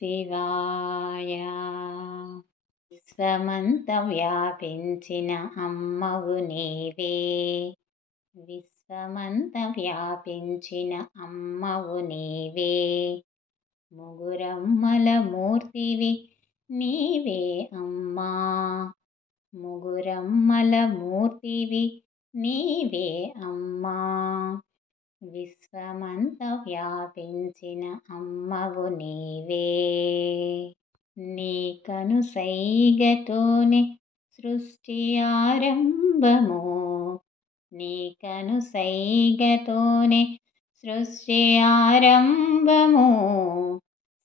శివాయ. విశ్వమంత వ్యాపించిన అమ్మవు నీవే, విశ్వమంత వ్యాపించిన అమ్మవు నీవే, ముగురమ్మల మూర్తివి నీవే అమ్మా, ముగురమ్మల మూర్తివి నీవే అమ్మా, విశ్వమంత వ్యాపించిన అమ్మవు నీవే. నీ కనుసైగతోనే సృష్టి ఆరంభము, నీ కనుసైగతోనే సృష్టి ఆరంభము,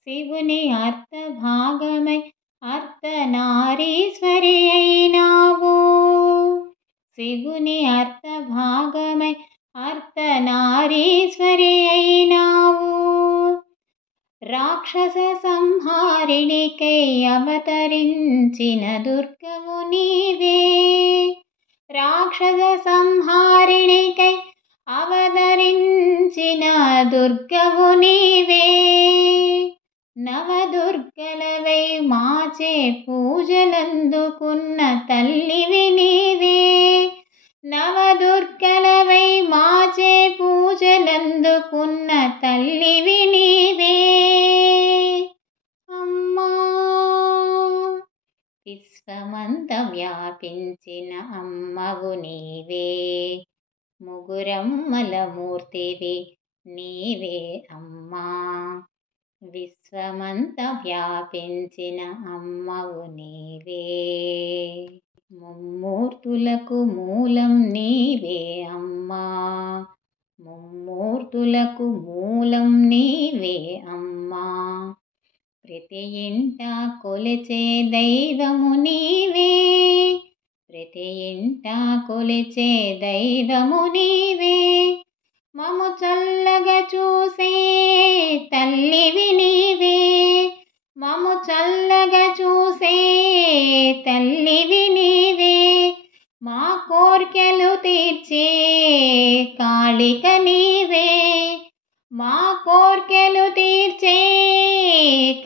శివుని అర్థభాగమై అర్ధనారీశ్వరి అయినావు, శివుని అర్థభాగమై అర్ధనారీశ్వరి అయినావు, రాక్షస సంహారిణికై అవతరించిన దుర్గవు నీవే, రాక్షస సంహారిణికై అవతరించిన దుర్గవు నీవే, నవదుర్గలవై మాచే పూజలందుకున్న తల్లివి నీవే, నవదుర్గలవై మాచే పూజలందుకున్న తల్లివి నీవే అమ్మా. విశ్వమంత వ్యాపించిన అమ్మవు నీవే, ముగురమ్మల మూర్తివి నీవే అమ్మా, విశ్వమంత వ్యాపించిన అమ్మవు నీవే, ముమ్మూర్తులకు మూలం నీవే అమ్మా, ముమ్మూర్తులకు మూలం నీవే అమ్మా, ప్రతి ఇంట కొలిచే దైవము నీవే, ప్రతి ఇంట కొలిచే దైవము నీవే, మము చల్లగా చూసే తల్లివి నీవే, మము చల్లగా చూసే తల్లివి నీవే, మా కోర్కెలు తీర్చే కాళిక నీవే, మా కోర్కెలు తీర్చే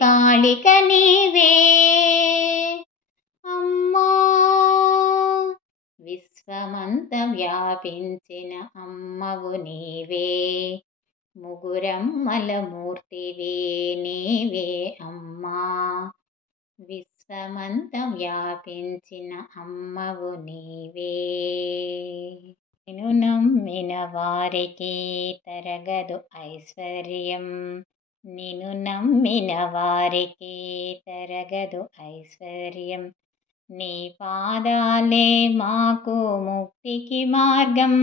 కాళిక నీవే అమ్మా. విశ్వమంత వ్యాపించిన అమ్మవు నీవే, ముగురమ్మల మూర్తివి నీవే అమ్మా, విశ్వమంత వ్యాపించిన అమ్మవు నీవే. నిన్ను నమ్మిన వారికి తరగదు ఐశ్వర్యం, నిన్ను నమ్మిన వారికి తరగదు ఐశ్వర్యం, నీ పాదాలే మాకు ముక్తికి మార్గం,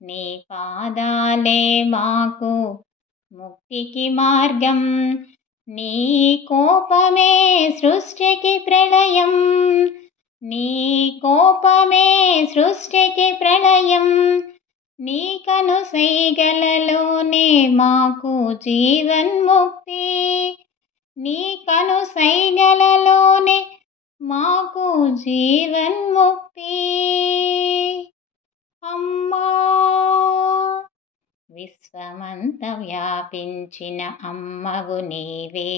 నీ పాదాలే మాకు ముక్తికి మార్గం, నీ కోపమే సృష్టికి ప్రళయం, నీ కోపమే సృష్టికి ప్రళయం, నీ కనుసైగలలోనే మాకు జీవన్ముక్తి, నీ కనుసైగలలోనే మాకు జీవన్ముక్తి అమ్మా. విశ్వమంత వ్యాపించిన అమ్మవు నీవే,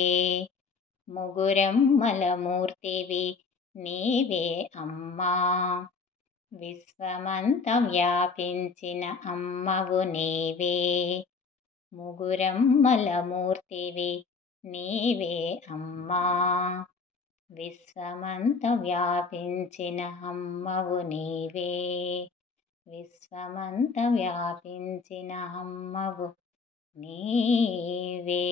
ముగురమ్మల మూర్తివి నీవే అమ్మా, విశ్వమంత వ్యాపించిన అమ్మవు నీవే, ముగురమ్మల మూర్తివి నీవే అమ్మా, విశ్వమంత వ్యాపించిన అమ్మవు నీవే, విశ్వమంత వ్యాపించిన అమ్మవు నీవే.